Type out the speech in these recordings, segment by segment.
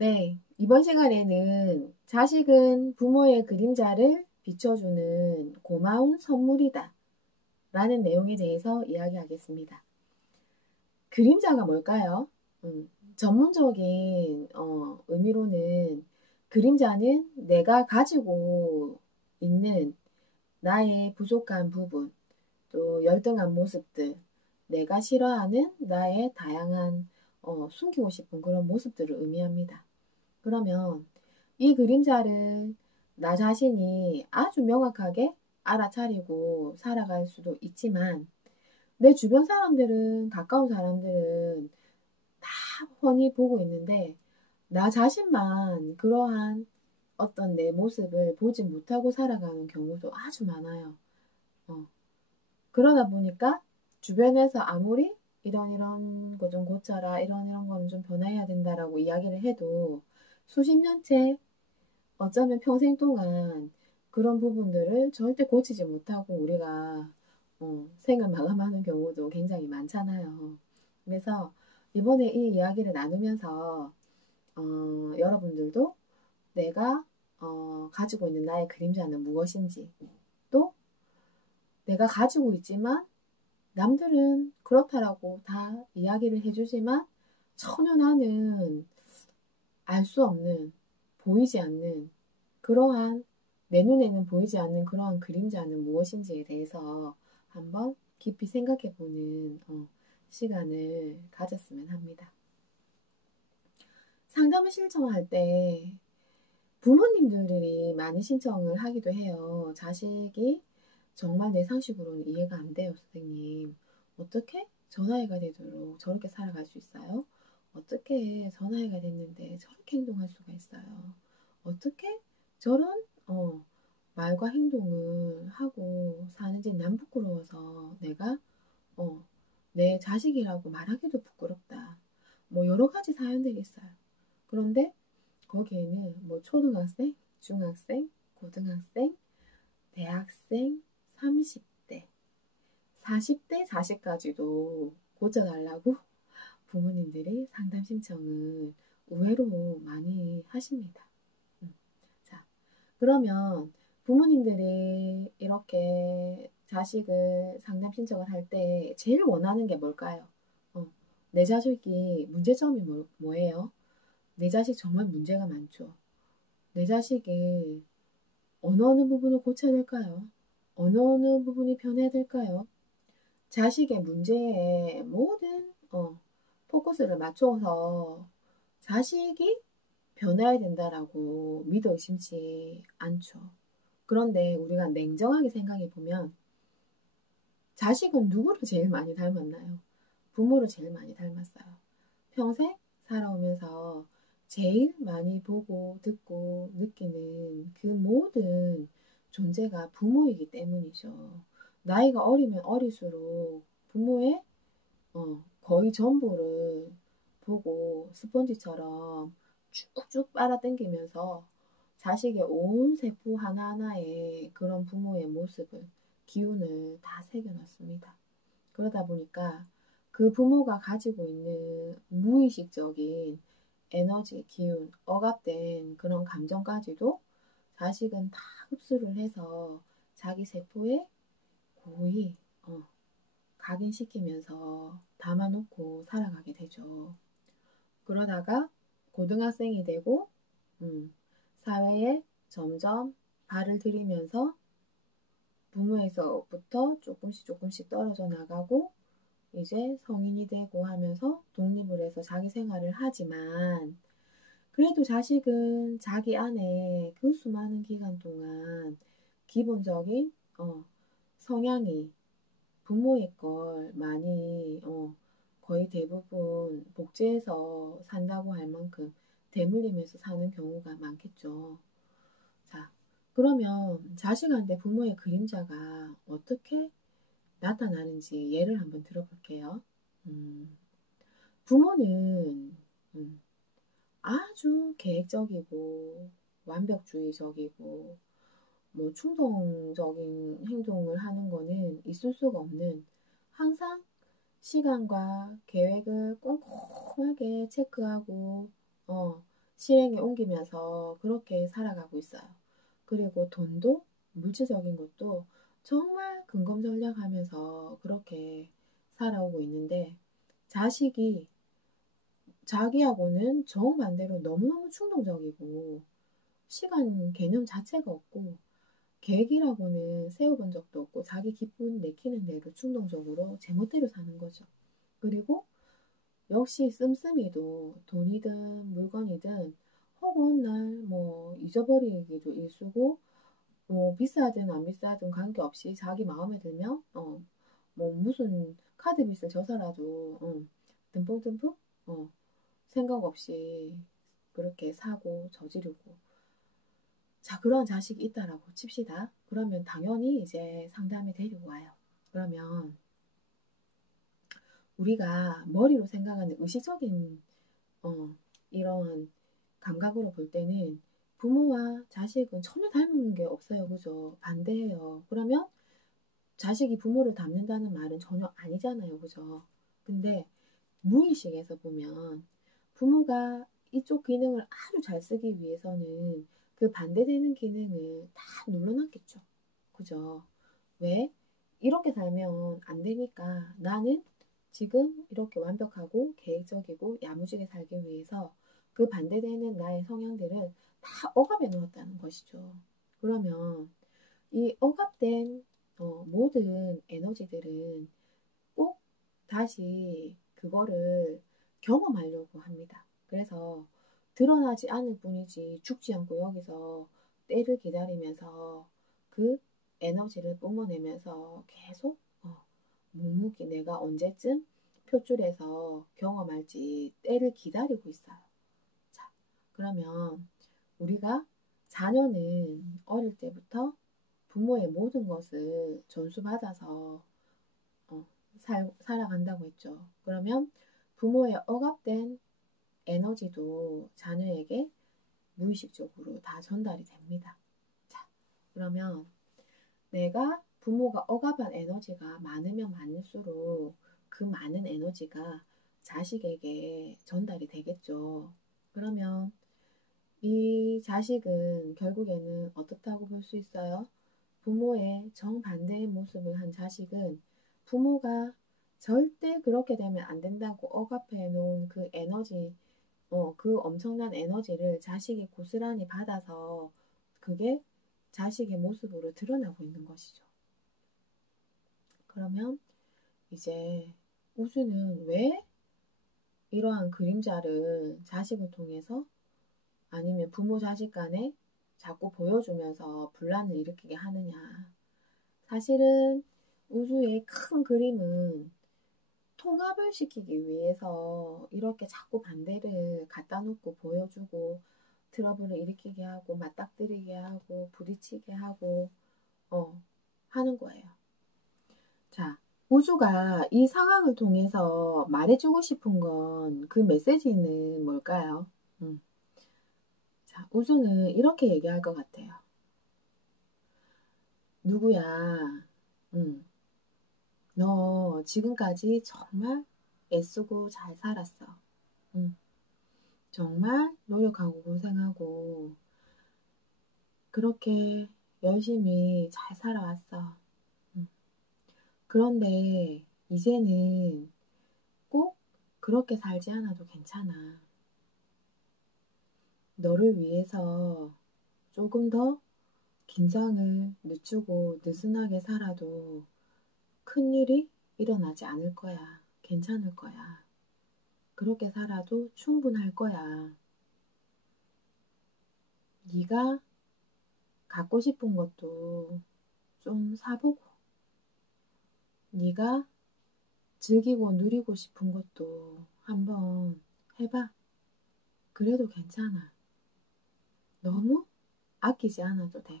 네, 이번 시간에는 자식은 부모의 그림자를 비춰주는 고마운 선물이다 라는 내용에 대해서 이야기하겠습니다. 그림자가 뭘까요? 전문적인 의미로는 그림자는 내가 가지고 있는 나의 부족한 부분, 또 열등한 모습들, 내가 싫어하는 나의 다양한 숨기고 싶은 그런 모습들을 의미합니다. 그러면 이 그림자를 나 자신이 아주 명확하게 알아차리고 살아갈 수도 있지만 내 주변 사람들은, 가까운 사람들은 다 훤히 보고 있는데 나 자신만 그러한 어떤 내 모습을 보지 못하고 살아가는 경우도 아주 많아요. 어. 그러다 보니까 주변에서 아무리 이런 거 좀 고쳐라, 이런 거는 좀 변해야 된다라고 이야기를 해도 수십 년째 어쩌면 평생 동안 그런 부분들을 절대 고치지 못하고 우리가 생을 마감하는 경우도 굉장히 많잖아요. 그래서 이번에 이 이야기를 나누면서 어, 여러분들도 내가 가지고 있는 나의 그림자는 무엇인지, 또 내가 가지고 있지만 남들은 그렇다라고 다 이야기를 해주지만 전혀 나는 알 수 없는, 보이지 않는 그러한, 내 눈에는 보이지 않는 그러한 그림자는 무엇인지에 대해서 한번 깊이 생각해 보는 시간을 가졌으면 합니다. 상담을 신청할 때 부모님들이 많이 신청을 하기도 해요. 자식이 정말 내 상식으로는 이해가 안 돼요, 선생님. 어떻게 전화해가 되도록 저렇게 살아갈 수 있어요? 어떻게 전화해가 됐는데 저렇게 행동할 수가 있어요? 어떻게 저런 말과 행동을 하고 사는지 난 부끄러워서 내가 어, 내 자식이라고 말하기도 부끄럽다. 뭐 여러 가지 사연들이 있어요. 그런데 거기에는 뭐 초등학생, 중학생, 고등학생, 대학생, 30대, 40대 자식까지도 고쳐달라고 부모님들이 상담 신청을 의외로 많이 하십니다. 자, 그러면 부모님들이 이렇게 자식을 상담 신청을 할 때 제일 원하는 게 뭘까요? 어, 내 자식이 문제점이 뭐예요? 내 자식 정말 문제가 많죠. 내 자식이 어느 부분을 고쳐야 될까요? 어느 부분이 변해야 될까요? 자식의 문제에 모든 포커스를 맞춰서 자식이 변해야 된다라고 믿어 의심치 않죠. 그런데 우리가 냉정하게 생각해 보면 자식은 누구를 제일 많이 닮았나요? 부모를 제일 많이 닮았어요. 평생 살아오면서 제일 많이 보고 듣고 느끼는 그 모든 존재가 부모이기 때문이죠. 나이가 어리면 어릴수록 부모의 거의 전부를 보고 스펀지처럼 쭉쭉 빨아당기면서 자식의 온 세포 하나하나에 그런 부모의 모습을, 기운을 다 새겨놨습니다. 그러다 보니까 그 부모가 가지고 있는 무의식적인 에너지, 기운, 억압된 그런 감정까지도 자식은 다 흡수를 해서 자기 세포에 고이 각인시키면서 담아놓고 살아가게 되죠. 그러다가 고등학생이 되고 사회에 점점 발을 들이면서 부모에서부터 조금씩 떨어져 나가고 이제 성인이 되고 하면서 독립을 해서 자기 생활을 하지만 그래도 자식은 자기 안에 그 수많은 기간 동안 기본적인 성향이 부모의 걸 많이 거의 대부분 복제해서 산다고 할 만큼 대물림해서 사는 경우가 많겠죠. 자, 그러면 자식한테 부모의 그림자가 어떻게 나타나는지 예를 한번 들어볼게요. 부모는 아주 계획적이고 완벽주의적이고 뭐 충동적인 행동을 하는 거는 있을 수가 없는, 항상 시간과 계획을 꼼꼼하게 체크하고 실행에 옮기면서 그렇게 살아가고 있어요. 그리고 돈도 물질적인 것도 정말 근검절약하면서 그렇게 살아오고 있는데 자식이 자기하고는 정반대로 너무너무 충동적이고 시간 개념 자체가 없고 계획이라고는 세워본 적도 없고 자기 기분 내키는 대로 충동적으로 제멋대로 사는 거죠. 그리고 역시 씀씀이도 돈이든 물건이든 혹은 날 뭐 잊어버리기도 일쑤고 뭐 비싸든 안 비싸든 관계없이 자기 마음에 들면 뭐 무슨 카드 빚을 져서라도 듬뿍듬뿍 생각 없이 그렇게 사고 저지르고 자 그런 자식이 있다라고 칩시다. 그러면 당연히 이제 상담에 데리고 와요. 그러면 우리가 머리로 생각하는 의식적인 이런 감각으로 볼 때는 부모와 자식은 전혀 닮은 게 없어요. 그죠? 반대해요. 그러면 자식이 부모를 닮는다는 말은 전혀 아니잖아요. 그죠? 근데 무의식에서 보면 부모가 이쪽 기능을 아주 잘 쓰기 위해서는 그 반대되는 기능을 다 눌러놨겠죠. 그죠? 왜? 이렇게 살면 안 되니까 나는 지금 이렇게 완벽하고 계획적이고 야무지게 살기 위해서 그 반대되는 나의 성향들을 다 억압해 놓았다는 것이죠. 그러면 이 억압된 모든 에너지들은 꼭 다시 그거를 경험하려고 합니다. 그래서 드러나지 않을 뿐이지 죽지 않고 여기서 때를 기다리면서 그 에너지를 뿜어내면서 계속 묵묵히 내가 언제쯤 표출해서 경험할지 때를 기다리고 있어요. 자, 그러면 우리가 자녀는 어릴 때부터 부모의 모든 것을 전수받아서 살아간다고 했죠. 그러면 부모의 억압된 에너지도 자녀에게 무의식적으로 다 전달이 됩니다. 자, 그러면 내가 부모가 억압한 에너지가 많으면 많을수록 그 많은 에너지가 자식에게 전달이 되겠죠. 그러면 이 자식은 결국에는 어떻다고 볼 수 있어요? 부모의 정반대의 모습을 한 자식은 부모가 절대 그렇게 되면 안 된다고 억압해 놓은 그 에너지, 그 엄청난 에너지를 자식이 고스란히 받아서 그게 자식의 모습으로 드러나고 있는 것이죠. 그러면 이제 우주는 왜 이러한 그림자를 자식을 통해서 아니면 부모 자식 간에 자꾸 보여주면서 분란을 일으키게 하느냐. 사실은 우주의 큰 그림은 통합을 시키기 위해서 이렇게 자꾸 반대를 갖다 놓고 보여주고 트러블을 일으키게 하고 맞닥뜨리게 하고 부딪히게 하고 하는 거예요. 자, 우주가 이 상황을 통해서 말해주고 싶은 건 그 메시지는 뭘까요? 자, 우주는 이렇게 얘기할 것 같아요. 누구야, 너 지금까지 정말 애쓰고 잘 살았어. 정말 노력하고 고생하고 그렇게 열심히 잘 살아왔어. 그런데 이제는 꼭 그렇게 살지 않아도 괜찮아. 너를 위해서 조금 더 긴장을 늦추고 느슨하게 살아도 큰일이 일어나지 않을 거야. 괜찮을 거야. 그렇게 살아도 충분할 거야. 네가 갖고 싶은 것도 좀 사보고 네가 즐기고 누리고 싶은 것도 한번 해봐. 그래도 괜찮아. 너무 아끼지 않아도 돼.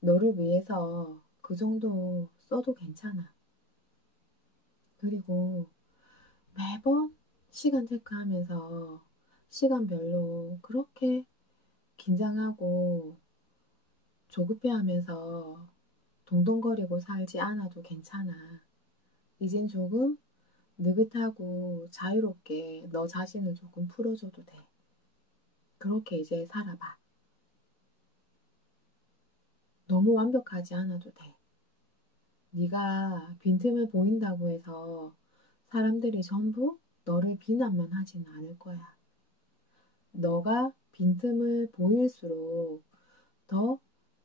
너를 위해서 그 정도 써도 괜찮아. 그리고 매번 시간 체크하면서 시간별로 그렇게 긴장하고 조급해하면서 동동거리고 살지 않아도 괜찮아. 이젠 조금 느긋하고 자유롭게 너 자신을 조금 풀어줘도 돼. 그렇게 이제 살아봐. 너무 완벽하지 않아도 돼. 네가 빈틈을 보인다고 해서 사람들이 전부 너를 비난만 하지는 않을 거야. 너가 빈틈을 보일수록 더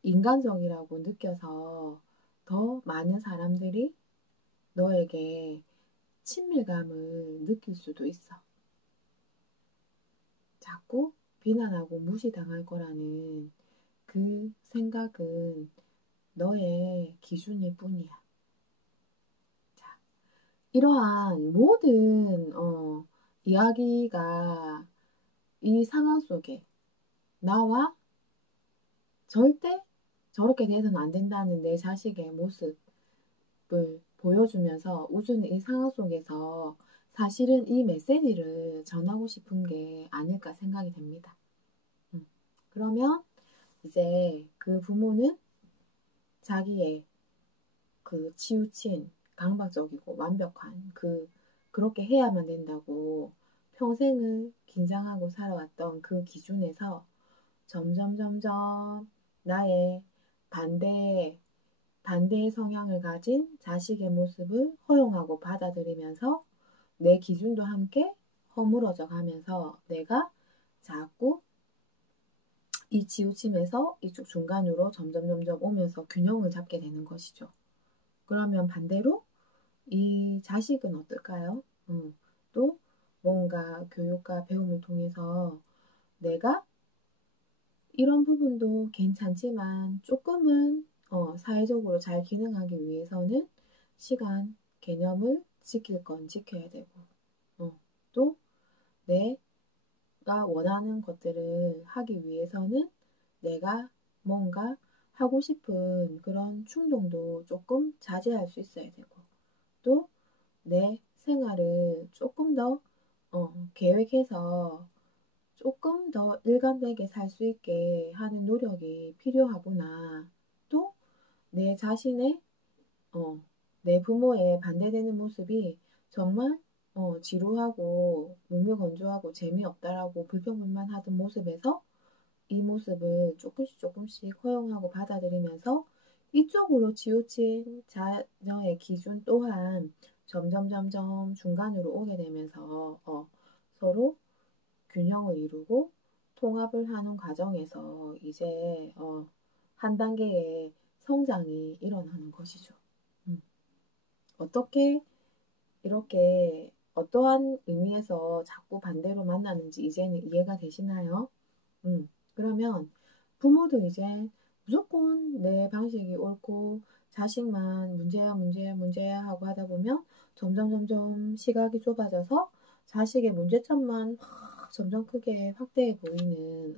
인간적이라고 느껴서 더 많은 사람들이 너에게 친밀감을 느낄 수도 있어. 자꾸 비난하고 무시당할 거라는 그 생각은 너의 기준일 뿐이야. 자, 이러한 모든 이야기가 이 상황 속에 나와 절대 저렇게 돼서는 안 된다는 내 자식의 모습을 보여주면서 우주는 이 상황 속에서 사실은 이 메시지를 전하고 싶은 게 아닐까 생각이 됩니다. 그러면 이제 그 부모는 자기의 그 치우친 강박적이고 완벽한 그렇게 해야만 된다고 평생을 긴장하고 살아왔던 그 기준에서 점점 나의 반대의 성향을 가진 자식의 모습을 허용하고 받아들이면서 내 기준도 함께 허물어져 가면서 내가 자꾸 이 치우침에서 이쪽 중간으로 점점 오면서 균형을 잡게 되는 것이죠. 그러면 반대로 이 자식은 어떨까요? 또 뭔가 교육과 배움을 통해서 내가 이런 부분도 괜찮지만 조금은 사회적으로 잘 기능하기 위해서는 시간, 개념을 지킬 건 지켜야 되고 또 내가 원하는 것들을 하기 위해서는 내가 뭔가 하고 싶은 그런 충동도 조금 자제할 수 있어야 되고 또 내 생활을 조금 더 계획해서 조금 더 일관되게 살 수 있게 하는 노력이 필요하구나. 또 내 자신의 내 부모의 반대되는 모습이 정말 지루하고 무묘건조하고 재미없다라고 불평불만하던 모습에서 이 모습을 조금씩 허용하고 받아들이면서 이쪽으로 치우친 자녀의 기준 또한 점점 중간으로 오게 되면서 서로 균형을 이루고 통합을 하는 과정에서 이제 한 단계의 성장이 일어나는 것이죠. 어떻게 이렇게 어떠한 의미에서 자꾸 반대로 만나는지 이제는 이해가 되시나요? 그러면 부모도 이제 무조건 내 방식이 옳고 자식만 문제야 하고 하다 보면 점점 시각이 좁아져서 자식의 문제점만 점점 크게 확대해 보이는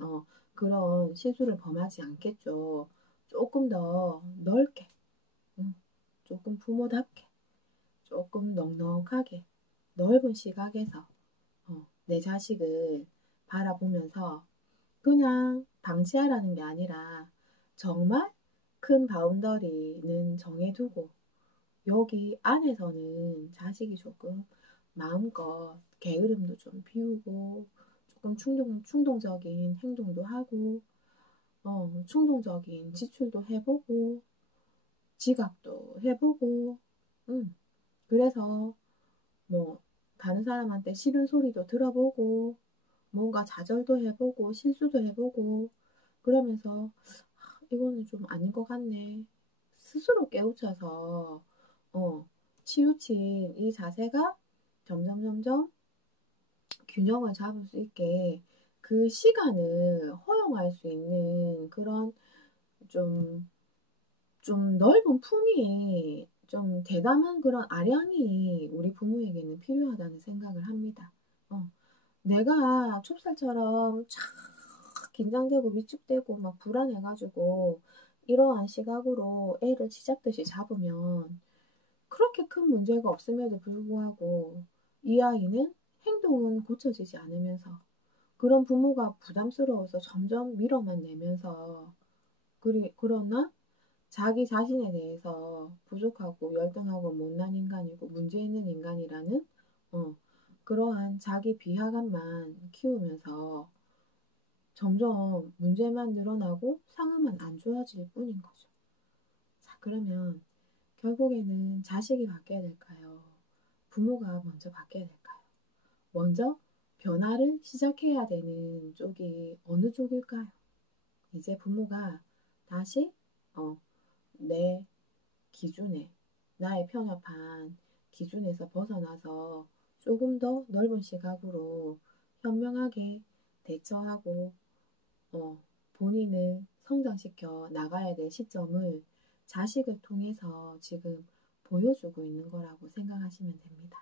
그런 실수를 범하지 않겠죠. 조금 더 넓게, 조금 부모답게, 조금 넉넉하게 넓은 시각에서 내 자식을 바라보면서 그냥 방치하라는 게 아니라 정말 큰 바운더리는 정해두고 여기 안에서는 자식이 조금 마음껏 게으름도 좀 피우고 조금 충동적인 행동도 하고 충동적인 지출도 해보고 지각도 해보고 그래서 뭐 다른 사람한테 싫은 소리도 들어보고 뭔가 좌절도 해보고 실수도 해보고 그러면서 이거는 좀 아닌 것 같네. 스스로 깨우쳐서 치우친 이 자세가 점점 균형을 잡을 수 있게 그 시간을 허용할 수 있는 그런 좀, 좀 넓은 품이 좀 대담한 그런 아량이 우리 부모에게는 필요하다는 생각을 합니다. 내가 좁쌀처럼 촥 긴장되고 위축되고 막 불안해가지고 이러한 시각으로 애를 쥐잡듯이 잡으면 그렇게 큰 문제가 없음에도 불구하고 이 아이는 행동은 고쳐지지 않으면서 그런 부모가 부담스러워서 점점 밀어만 내면서 그러나 자기 자신에 대해서 부족하고 열등하고 못난 인간이고 문제 있는 인간이라는 그러한 자기 비하감만 키우면서 점점 문제만 늘어나고 상황만 안 좋아질 뿐인 거죠. 자, 그러면 결국에는 자식이 바뀌어야 될까요? 부모가 먼저 바뀌어야 될까요? 먼저 변화를 시작해야 되는 쪽이 어느 쪽일까요? 이제 부모가 다시 내 기준에, 나의 편협한 기준에서 벗어나서 조금 더 넓은 시각으로 현명하게 대처하고 본인을 성장시켜 나가야 될 시점을 자식을 통해서 지금 보여주고 있는 거라고 생각하시면 됩니다.